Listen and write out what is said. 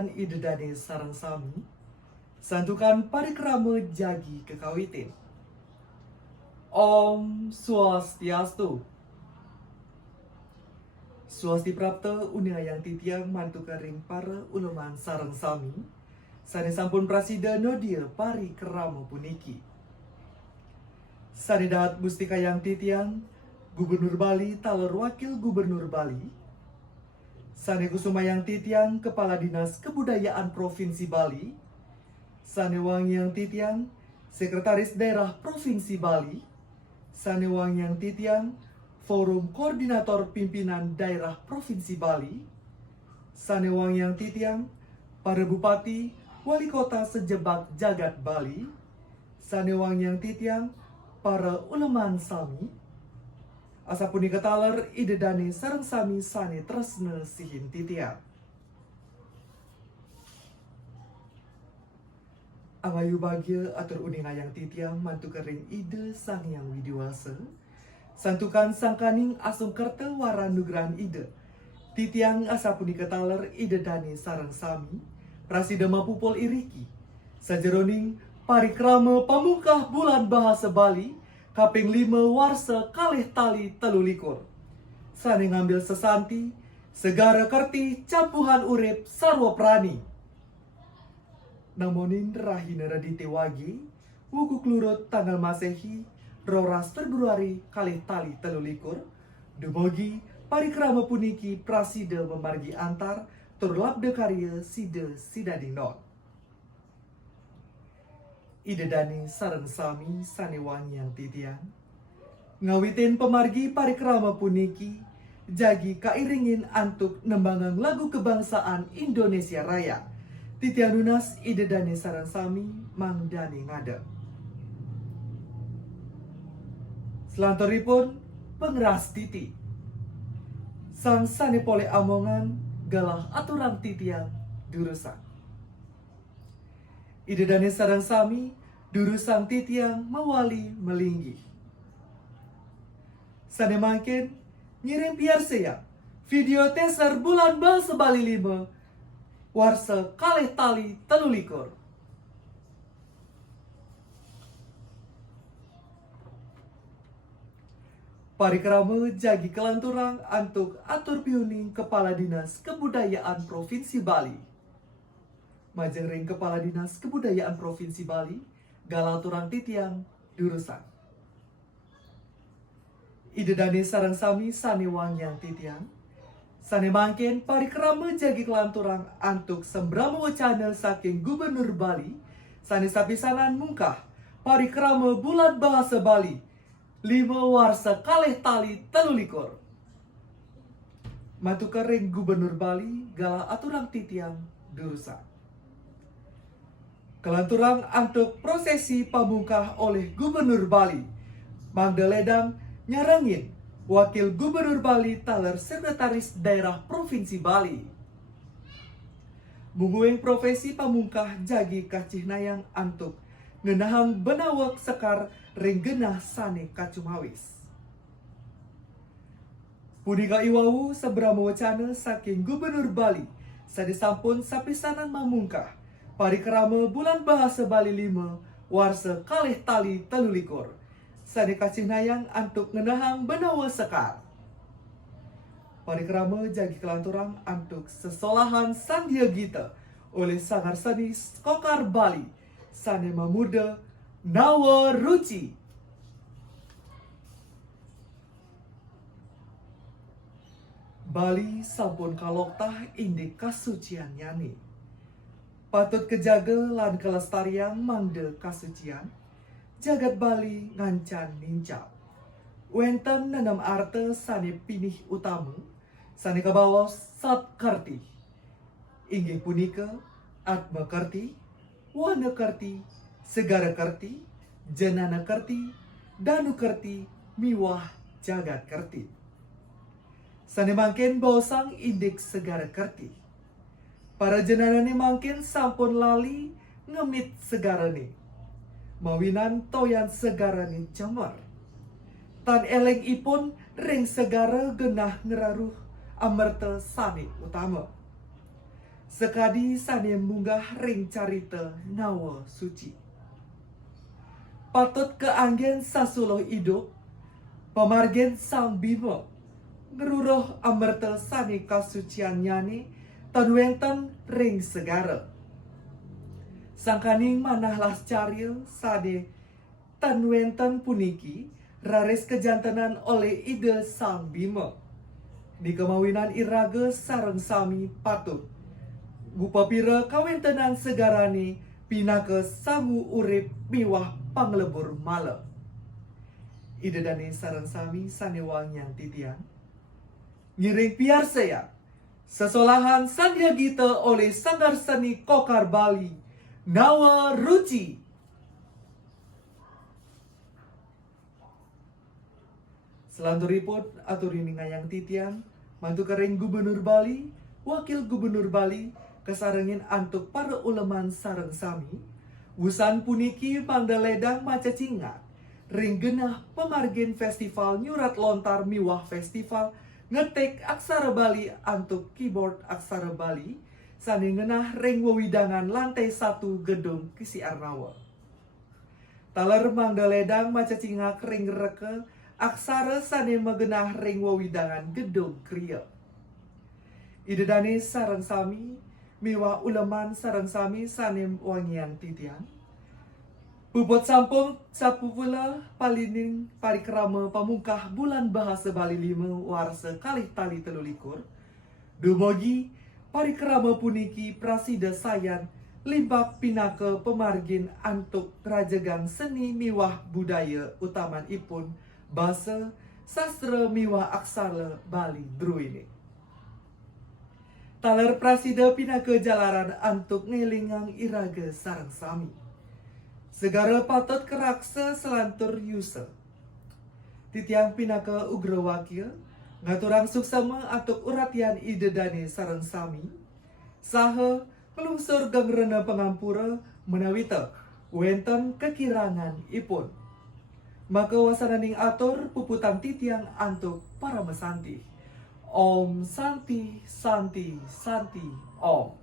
titian idedane sareng sami, santukan parikrama jagi kekawitin. Om Swastiastu. Swasti prapta unayang titiang mantu kering para uleman sareng sami, sane sampun prasida nodia parikrama puniki. Sane dahat mustikayang titiang Gubernur Bali taler Wakil Gubernur Bali, sane kusumayang titiang Kepala Dinas Kebudayaan Provinsi Bali, sane wangyang titiang Sekretaris Daerah Provinsi Bali, sane wangyang titiang Forum Koordinator Pimpinan Daerah Provinsi Bali, sane wangyang titiang para bupati, wali kota sejebak jagat Bali, sane wangyang titiang para uleman sami, asapuni kataler idedane sareng sami sane tresna sihin titiang. Amayu bagya atur uning ayang titiang mantu kering ide sang yang widiwasa, santukan sangkaning asung kerta waran nugrahan ide. Titiang asapuni kataler idedane sareng sami, prasida mapupol iriki, sajeroning parikrama pamungkah bulan bahasa Bali, kaping 5 warsa kalih tali telulikur. Sane ngambil sesanti, segara kerti campuhan urip sarwa prani. Namonin rahina radite wagi, wuku klurut tanggal Masehi, roras Februari kalih tali telulikur, dumugi parikrama puniki prasida memargi antar tur labda karya sida sidadingnon. Idedani sareng sami sane wangyang titiang, ngawitin pemargi parikrama puniki, jagi kairingin antuk nembangang lagu kebangsaan Indonesia Raya. Titian nunas idedani sareng sami mangdani ngada. Selantoripun pengeras titi. Sang sane pole amongan galah aturan titiang durusan. Idedane sareng sami durusan titiang mawali melinggi. Sane mangkin ngirim piar saya video teaser bulan bahasa Bali 5 warsa kalih tali telulikur. Parikrama jagi kelanturang antuk atur piuning Kepala Dinas Kebudayaan Provinsi Bali. Majeng Kepala Dinas Kebudayaan Provinsi Bali, galaturan titiang durusan. Idedane sareng sami sane wangyang titiang, sane mangken parikrama jagi kelanturang antuk sembrama wacana saking Gubernur Bali, sane sapisanan mungkah parikrama bulan bahasa Bali 5 warsa kalih tali telulikur. Matu kering Gubernur Bali gala aturan titiang durusan. Kelanturang antuk prosesi pamungkah oleh Gubernur Bali, Magdaledang nyarangin Wakil Gubernur Bali taler Sekretaris Daerah Provinsi Bali. Bunguing profesi pamungkah jagi kacihnayang antuk ngenahang benawak sekar ring genah sane kacumawis. Punika iwawu sebrama wacana saking Gubernur Bali sade sampun sapisanan mamungkah parikrama bulan bahasa Bali 5 warsa kalih tali telulikur. Sane kacihnayang antuk ngenahang benawa sekar. Parikrama jagi kelanturang antuk sesolahan Sandia Gita oleh Sangar Sani Kokar Bali sane mamuda Nawa Ruci. Bali sampun kaloktah indik kasucian nyani. Patut kejaga lan kelestarian mangde kasucian, jagat Bali ngancan nincap. Wenten nanam arte sane pinih utama, sane kabawas sat karti. Inggih punika atma karti, wana karti, segara karti, jenana karti, danu karti, miwah jagat karti. Sane mangken bosang indik segara karti. Para jenanane mangkin sampun lali ngemit segarane. Mawinan toyan segarane jamar. Tan eleng ipun ring segara genah ngeraruh amerta sani utama. sekadi sane munggah ring carita nawa suci. Patut keanggen sasuloh hidup, pamargen sang bima, ngeruruh amerta sane kasucian nyane, tanwenten ring segara. Sangkaning manahlah caril sade tanwenten puniki, raris kejantanan oleh ide sang bima. Di kemawinan iraga sareng sami patut Bupapira kawentenan segarani pinaka sangu urip miwah panglebur mala. Ide dane sareng sami sanewang yang titian. Ngiring piar saya, sesolahan sandia gita oleh Sanggar Seni Kokar Bali, Nawa Ruci. Selanturipun aturini ngayang titian, mantu kering Gubernur Bali, Wakil Gubernur Bali, kesarengin antuk para uleman sareng sami, wusan puniki pangdaledang maca cingat, ring genah pemargin festival nyurat lontar miwah festival, ngetek aksara Bali antuk keyboard aksara Bali, sani ngenah ring wewidangan lantai 1 gedung Kisi Arnawa. Taler mangdaledang maca cingak ring reke, aksara sane megenah ring wewidangan gedung kriya. Ide dane sareng sami, miwa uleman sareng sami sane wangian titian. Bubot sampung sapu pula palining parikrama pamungkah bulan bahasa Bali 5 warsa kalih tali 13. Dumugi parikrama puniki prasida sayan limbak pinaka pemargin antuk rajegang seni miwah budaya utaman ipun bahasa sastra miwah aksara Bali druini. Taler prasida pinaka jalaran antuk ngelingang iraga sareng sami. Segara patut keraksa selantur yusa. Titiang pinaka ugra wakil, ngaturang suksama antuk uratian ide dane sareng sami. Saha pelungsur gangrena pengampura menawita wenten kekirangan ipun. Maka wasananing atur puputan titiang antuk para mesanti. Om Santi Santi Santi Om.